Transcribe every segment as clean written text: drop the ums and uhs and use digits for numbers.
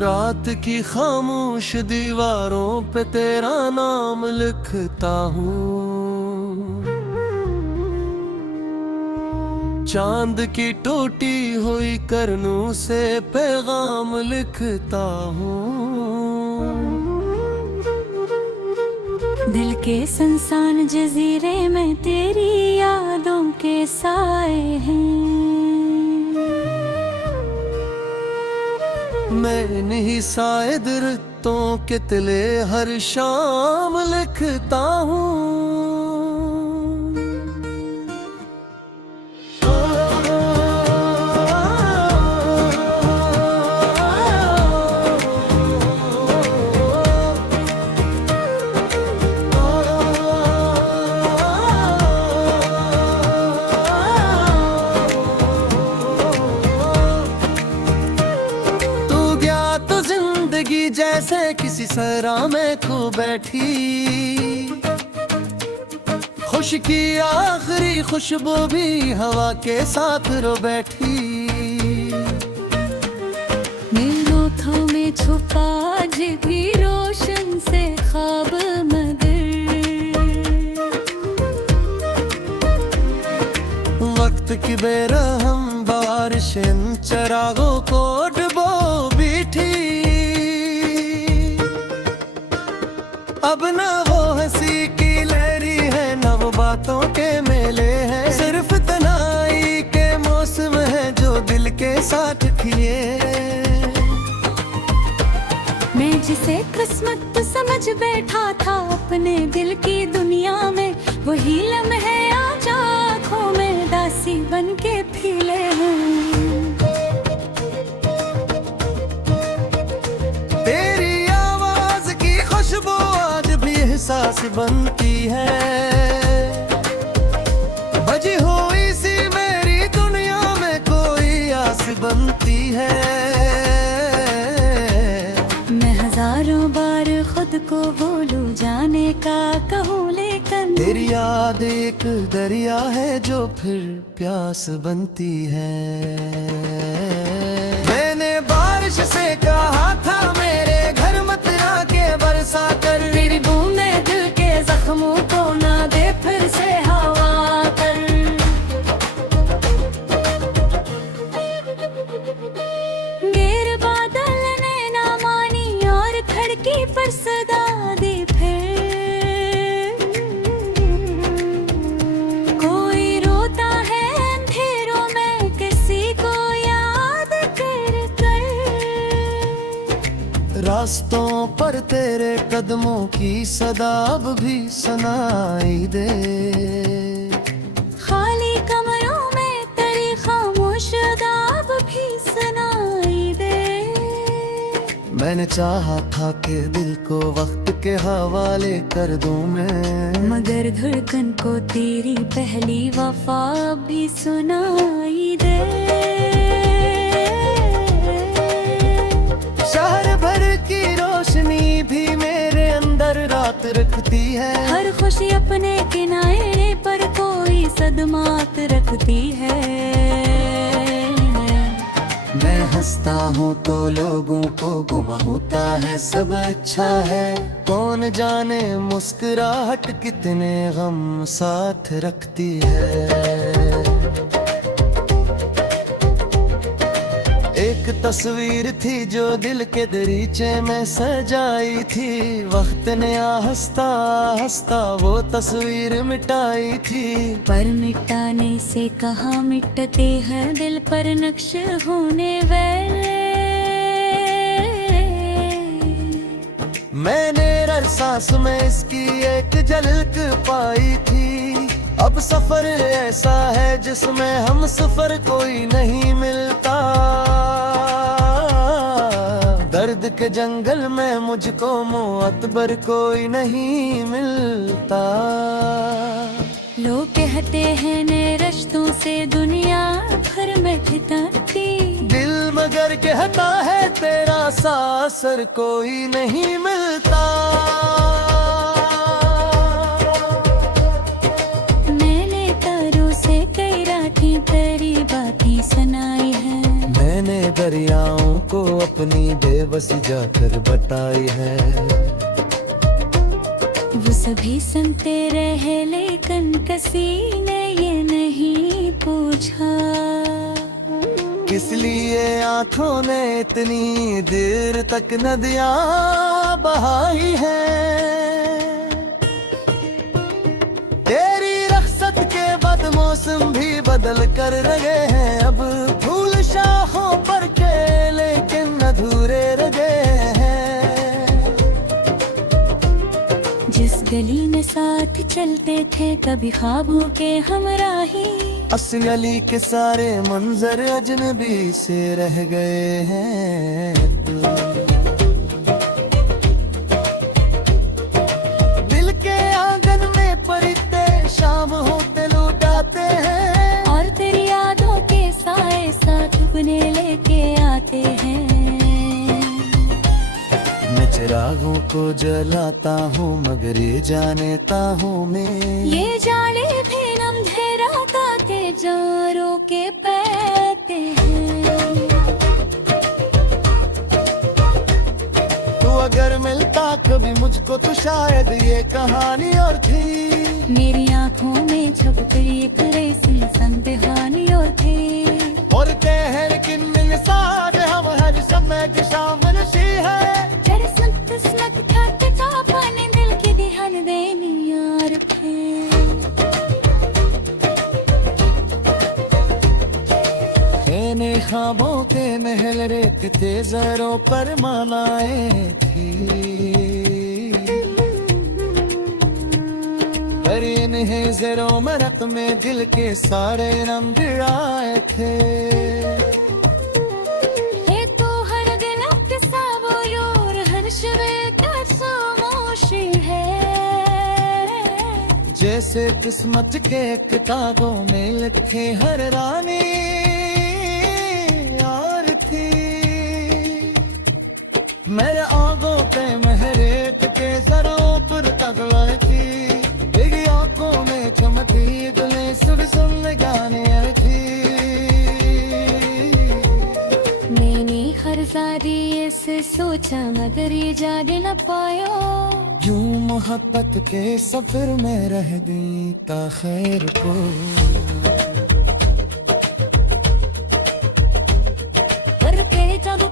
रात की खामोश दीवारों पे तेरा नाम लिखता हूँ। चांद की टूटी हुई करनों से पैगाम लिखता हूँ। दिल के सुनसान जजीरे में तेरी यादों के साए हैं। मैं नहीं शायद रिश्तों के तिले हर शाम लिखता हूँ। जैसे किसी सरा में खो बैठी, खुश की आखिरी खुशबू भी हवा के साथ रो बैठी। नीलों में छुपा आज भी रोशन से ख्वाब मगर, वक्त की बेरहम बारिश इन चरागों को डुबो बैठी। अब न वो हंसी की लहरी है, न वो बातों के मेले हैं, सिर्फ तन्हाई के मौसम है जो दिल के साथ खिले। मैं जिसे किस्मत समझ बैठा था अपने दिल की दुनिया में, वही लम्हे आज आँखों में दासी बन के फीले हैं। एहसास बनती है, बजी हुई सी मेरी दुनिया में कोई आस बनती है। मैं हजारों बार खुद को बोलूं जाने का कहूँ, लेकिन तेरी याद एक दरिया है जो फिर प्यास बनती है। मैंने बारिश से कहा था मेरे घर मत आके बरसा कर, तेरी बूंदें दिल के जख्मों को ना दे फिर से हवा कर। गिर बादल ने ना मानी और खिड़की पर सदा दी फिर, कोई रोता है अंधेरों में किसी को याद कर कर। रास्तों पर तेरे कदमों की सदा अब भी सुनाई दे, खाली कमरों में तेरी खामोश अदा अब भी सुनाई दे। मैंने चाहा था कि दिल को वक्त के हवाले कर दूं मैं, मगर धड़कन को तेरी पहली वफा भी सुनाई दे। शहर भर की रोशनी भी मेरे अंदर रात रखती है, हर खुशी अपने किनारे पर कोई सदमात रखती है। मैं हंसता हूँ तो लोगों को गुमा होता है सब अच्छा है, कौन जाने मुस्कुराहट कितने गम साथ रखती है। एक तस्वीर थी जो दिल के दरीचे में सजाई थी, वक्त ने हंसता हंसता वो तस्वीर मिटाई थी। पर मिटाने से कहाँ मिटते हैं दिल पर नक्श होने वाले। मैंने हर सांस में इसकी एक झलक पाई थी, अब सफर ऐसा है जिसमें हम सफर कोई नहीं मिलता। दर्द के जंगल में मुझको मोअतबर कोई नहीं मिलता। लोग कहते हैं नए रिश्तों से दुनिया भर में ठिठकती, दिल मगर कहता है तेरा सा असर कोई नहीं मिलता। मैंने तारों से कई रातें तेरी बातें सुनाई है, मैंने दरियाओं को अपनी बेबसी जाकर बताई है। वो सभी सुनते रहे लेकिन किसी ने ये नहीं पूछा किस लिए आंखों ने इतनी देर तक नदियां बहाई है। तेरी रख्सत के बाद मौसम भी बदल कर रहे हैं, अब फूल शाखों पर के लेकिन अधूरे रहे हैं। जिस गली में साथ चलते थे कभी ख्वाबों के हमराही, असली गली के सारे मंजर अजनबी से रह गए हैं। दिल के आंगन में परिंदे शाम होते लौटाते हैं, और तेरी यादों के साए साथ अपने लेके आते हैं। मैं चिरागों को जलाता हूँ मगर ये जानता हूँ मैं, ये जाने भी अंधेरा ताते जारों के पैते हैं। तू अगर मिलता कभी मुझको तो शायद ये कहानी और थी। मेरी आंखों में छुप गई एक रेसी संदेहानी और थी, और कहर किन मिल साथ हम हर समय की शामिल सी है। किस्मत ठाटे पाने दिल की दिहन देनी यार फिर। मैंने ख्वाबों के महल रेखते जरों पर मालाएं थी, पर इन्हें जरों मरक में दिल के सारे रंग आए थे। ये तो हर दिल के सावों और हर शबे का खामोशी है। जैसे किस्मत के किताबों में लिखे हर रानी यार थी। मेरे आंखों पे महरेट के जरों पर तगलाई थी, एक आंखों में चमकी गले सुर सुन गाने थी। मैंने हर जारी से सोचा मगर ये जाने न पाया, यूं मोहब्बत के सफर में रह गई ताखैर को। करके जादू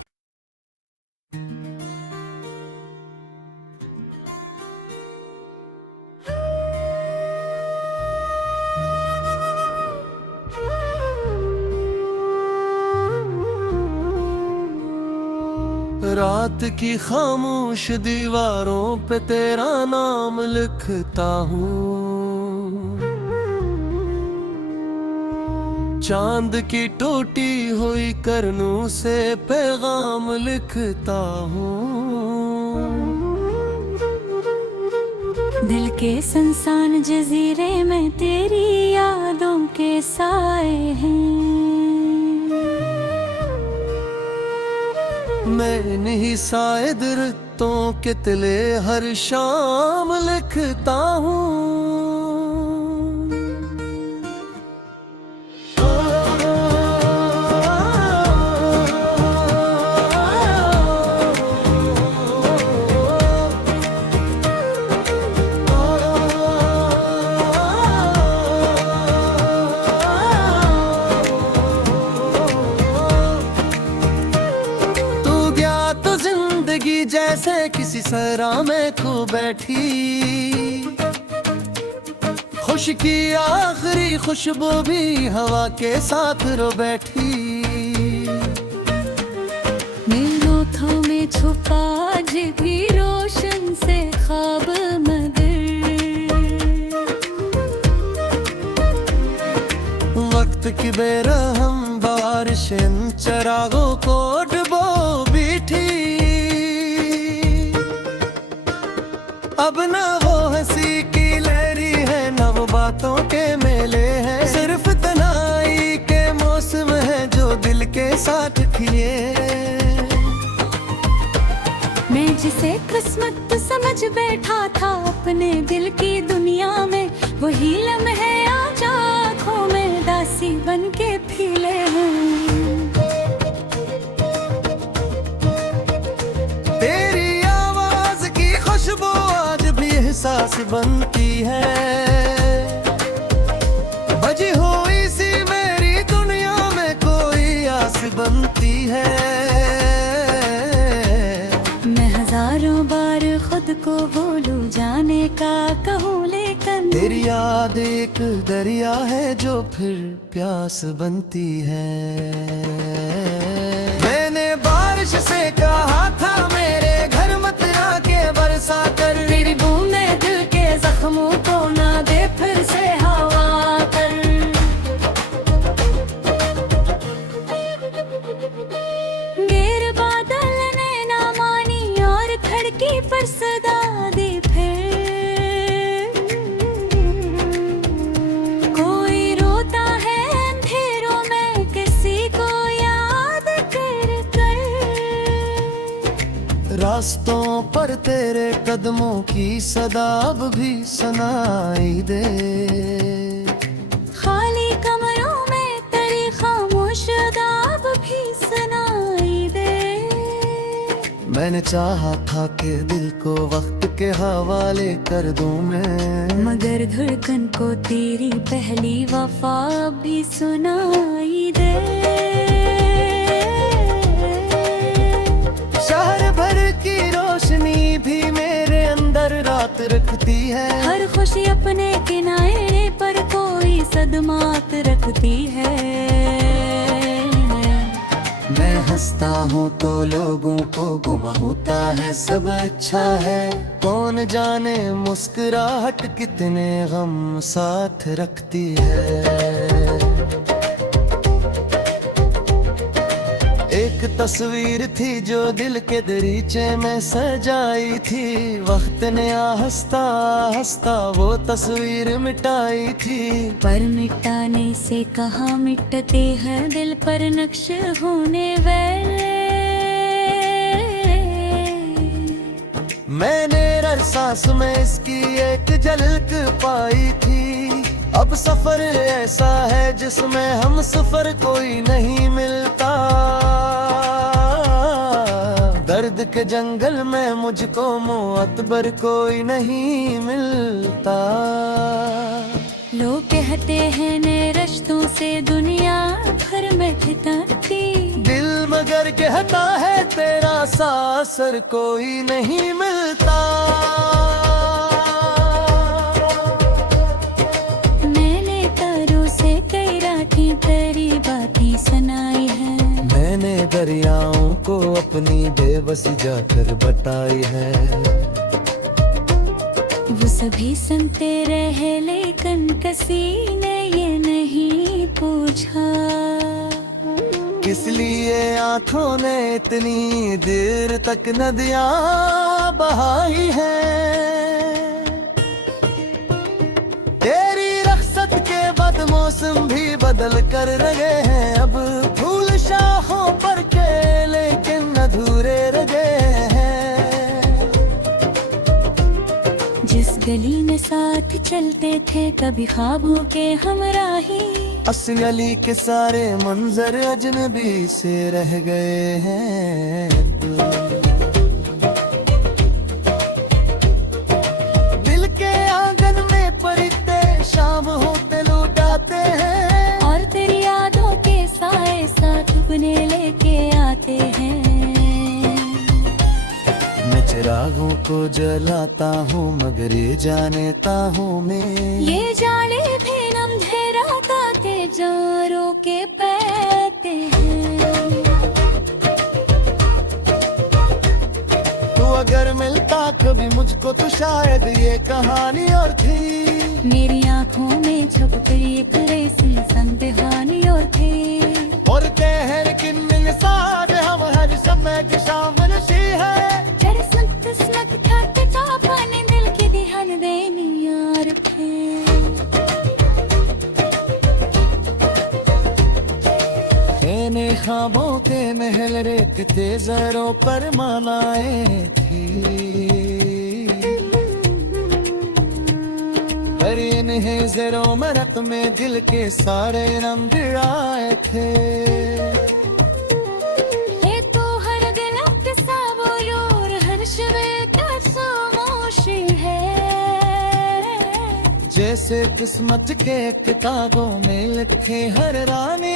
रात की खामोश दीवारों पे तेरा नाम लिखता हूँ, चांद की टूटी हुई करनों से पैगाम लिखता हूँ। दिल के संसान जजीरे में तेरी यादों के साए हैं। मैंने ही शायद रुतों के तिले हर शाम लिखता हूँ। जैसे किसी सरा में खो बैठी, खुश की आखिरी खुशबू भी हवा के साथ रो बैठी। नीलों में छुपा आज भी रोशन से ख्वाब मगर, वक्त की बेरहम बारिश इन चरागों को डुबो बैठी। अब न वो हंसी की लहरी है न वो बातों के मेले हैं, सिर्फ तन्हाई के मौसम है जो दिल के साथ खिले। मैं जिसे किस्मत समझ बैठा था अपने दिल की दुनिया में, वही लम्हे आज आँखों में दासी बन के फिले हैं। बनती है। बजी हुई सी मेरी दुनिया में कोई आस बनती है। मैं हजारों बार खुद को बोलूं जाने का कहूँ, लेकिन तेरी याद एक दरिया है जो फिर प्यास बनती है। मैंने बारिश से कहा था मेरे घर मत आके बरसा कर, तेरी बूंदें दिल के जख्मों को ना दे फिर से हवा कर। गिर बादल ने ना मानी और खिड़की पर सदा दी फिर। कोई रोता है अंधेरों में किसी को याद कर कर। रास्तों पर तेरे कदमों की सदा अब भी सुनाई दे। खाली कमरों में तेरी खामोश अदा अब भी सुनाई दे। मैंने चाहा था कि दिल को वक्त के हवाले कर दूं मैं, मगर धड़कन को तेरी पहली वफा भी सुनाई दे। शहर भर की रोशनी भी मेरे अंदर रात रखती है। हर खुशी अपने किनारे पर कोई सदमात रखती है। मैं हंसता हूँ तो लोगों को गुमा होता है सब अच्छा है। कौन जाने मुस्कुराहट कितने गम साथ रखती है। एक तस्वीर थी जो दिल के दरीचे में सजाई थी। वक्त ने हंसता हंसता वो तस्वीर मिटाई थी। पर मिटाने से कहाँ मिटते हैं दिल पर नक्श होने वाले। मैंने हर सांस में इसकी एक झलक पाई थी। अब सफर ऐसा है जिसमें हम सफर कोई नहीं मिलता। दर्द के जंगल में मुझको मोअतबर कोई नहीं मिलता। लोग कहते हैं नए रिश्तों से दुनिया भर में ठिठकती। दिल मगर कहता है तेरा सा असर कोई नहीं मिलता। मैंने तारों से कई रातें तेरी बातें सुनाई है। मैंने दरियाओं को अपनी बेबसी जाकर बताई है। वो सभी सुनते रहे लेकिन किसी ने ये नहीं पूछा किस लिए आंखों ने इतनी देर तक नदियां बहाई हैं। तेरी रखसत के बाद मौसम भी बदल कर रहे हैं। अब फूल शाखों पर के लेकिन अधूरे रहे हैं। जिस गली में साथ चलते थे कभी ख्वाबों के हमराही। असली गली के सारे मंजर अजनबी से रह गए हैं। दिल के आंगन में परिंदे शाम होते लौटाते हैं। और तेरी यादों के साए साथ अपने लेके आते हैं। मैं चिरागों को जलाता हूँ मगर ये जानता हूँ मैं। ये जाने भी अंधेरा ताते जारों के पैते हैं। तू अगर मिलता कभी मुझको तो शायद ये कहानी और थी। मेरी आंखों में छुप कर एक ऐसी संदेहानी और थी। और कहर किन्नी साथ हम हर समय की शामिल सी है। जरा सुनत सुनत ठाटे चापाने दिल की ध्यान देनी यार फिर। मैंने ख्वाबों के महल रेखते जरों पर मनाए थे। पर इन्हें जरों में रत में दिल के सारे रंग आए थे। ये तो हर दिल के सा बोलो और हर शवे का खामोशी है। जैसे किस्मत के किताबों में लिखे हर रानी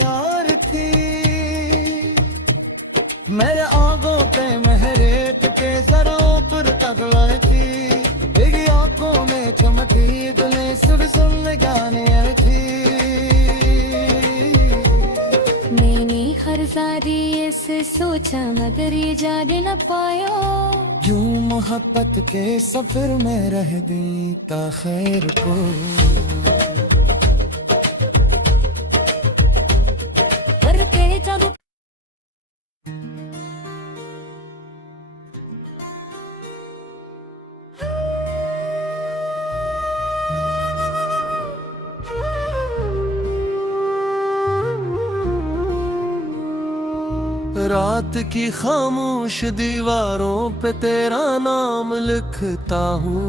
यार थी। मेरे आगों पे महरेट के जरों पर तगलाई थी, मेरी आंखों में चमकी गले सुर सुन गाने थी। मैंने हर जारी ऐसे सोचा मगर ये जान न पाया, यूं मोहब्बत के सफर में रह गई ताखैर को। करके जब रात की खामोश दीवारों पे तेरा नाम लिखता हूँ,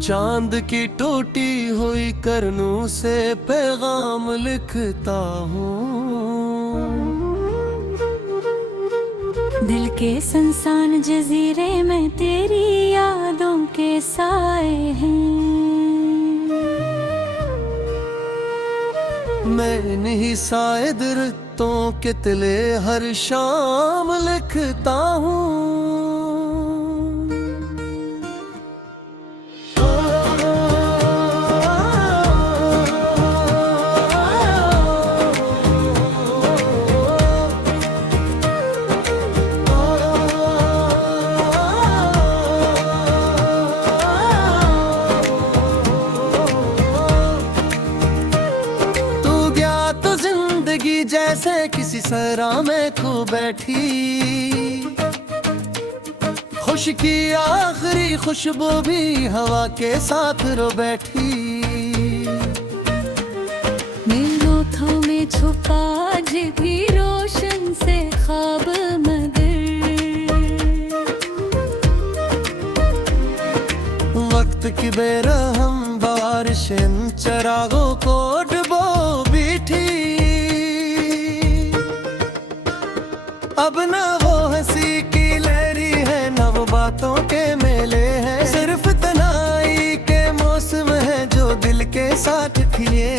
चांद की टूटी हुई करनों से पैगाम लिखता हूँ। दिल के सुनसान जजीरे में तेरी यादों के साए हैं। मैंने ही शायद रुतों के तिले हर शाम लिखता हूँ। जैसे किसी सरा में खो बैठी, खुश की आखिरी खुशबू भी हवा के साथ रो बैठी। मेरे ओठों में छुपा आज भी रोशन से ख्वाब मगर, वक्त की बेरहम बारिश इन चरागों को डुबो बैठी। अब न वो हंसी की लहरी है, न वो बातों के मेले हैं, सिर्फ तन्हाई के मौसम है जो दिल के साथ खिले।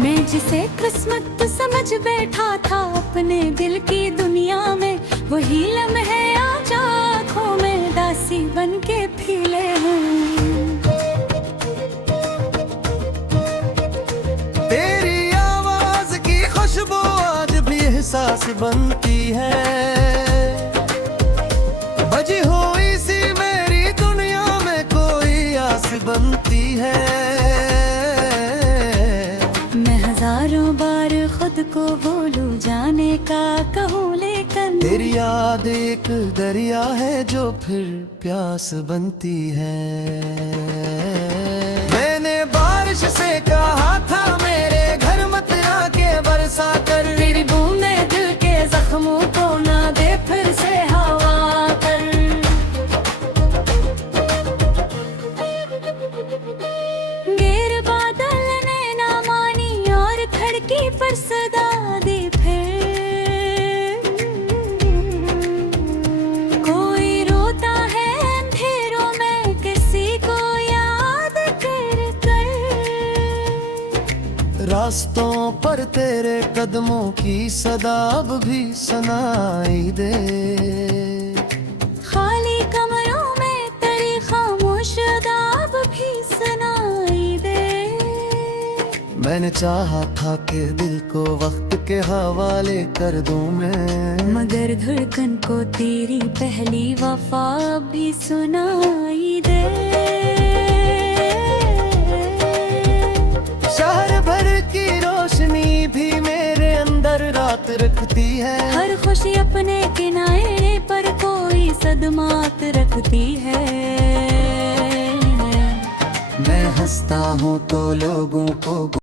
मैं जिसे किस्मत समझ बैठा था अपने दिल की दुनिया में, वही लम्हे आज आँखों में दासी बन के फिले हैं। एहसास बनती है, बजी हुई सी मेरी दुनिया में कोई आस बनती है। मैं हजारों बार खुद को बोलूं जाने का कहूँ, लेकिन तेरी याद एक दरिया है जो फिर प्यास बनती है। मैंने बारिश से कहा था मेरे घर मत आके बरसा कर, तेरी बूंदे दिल के जख्मों को ना दे फिर से हवा कर। गिर बादल ने ना मानी और खिड़की पर सदा दी फिर, कोई रोता है अंधेरों में किसी को याद कर कर। रास्तों पर तेरे कदमों की सदा अब भी सुनाई दे, खाली कमरों में तेरी खामोश अदा अब भी सुनाई दे। मैंने चाहा था कि दिल को वक्त के हवाले कर दूं मैं, मगर धड़कन को तेरी पहली वफा भी सुनाई दे। शहर भर की रोशनी भी मेरे अंदर रात रखती है, हर खुशी अपने किनारे पर कोई सदमात रखती है। मैं हंसता हूँ तो लोगों को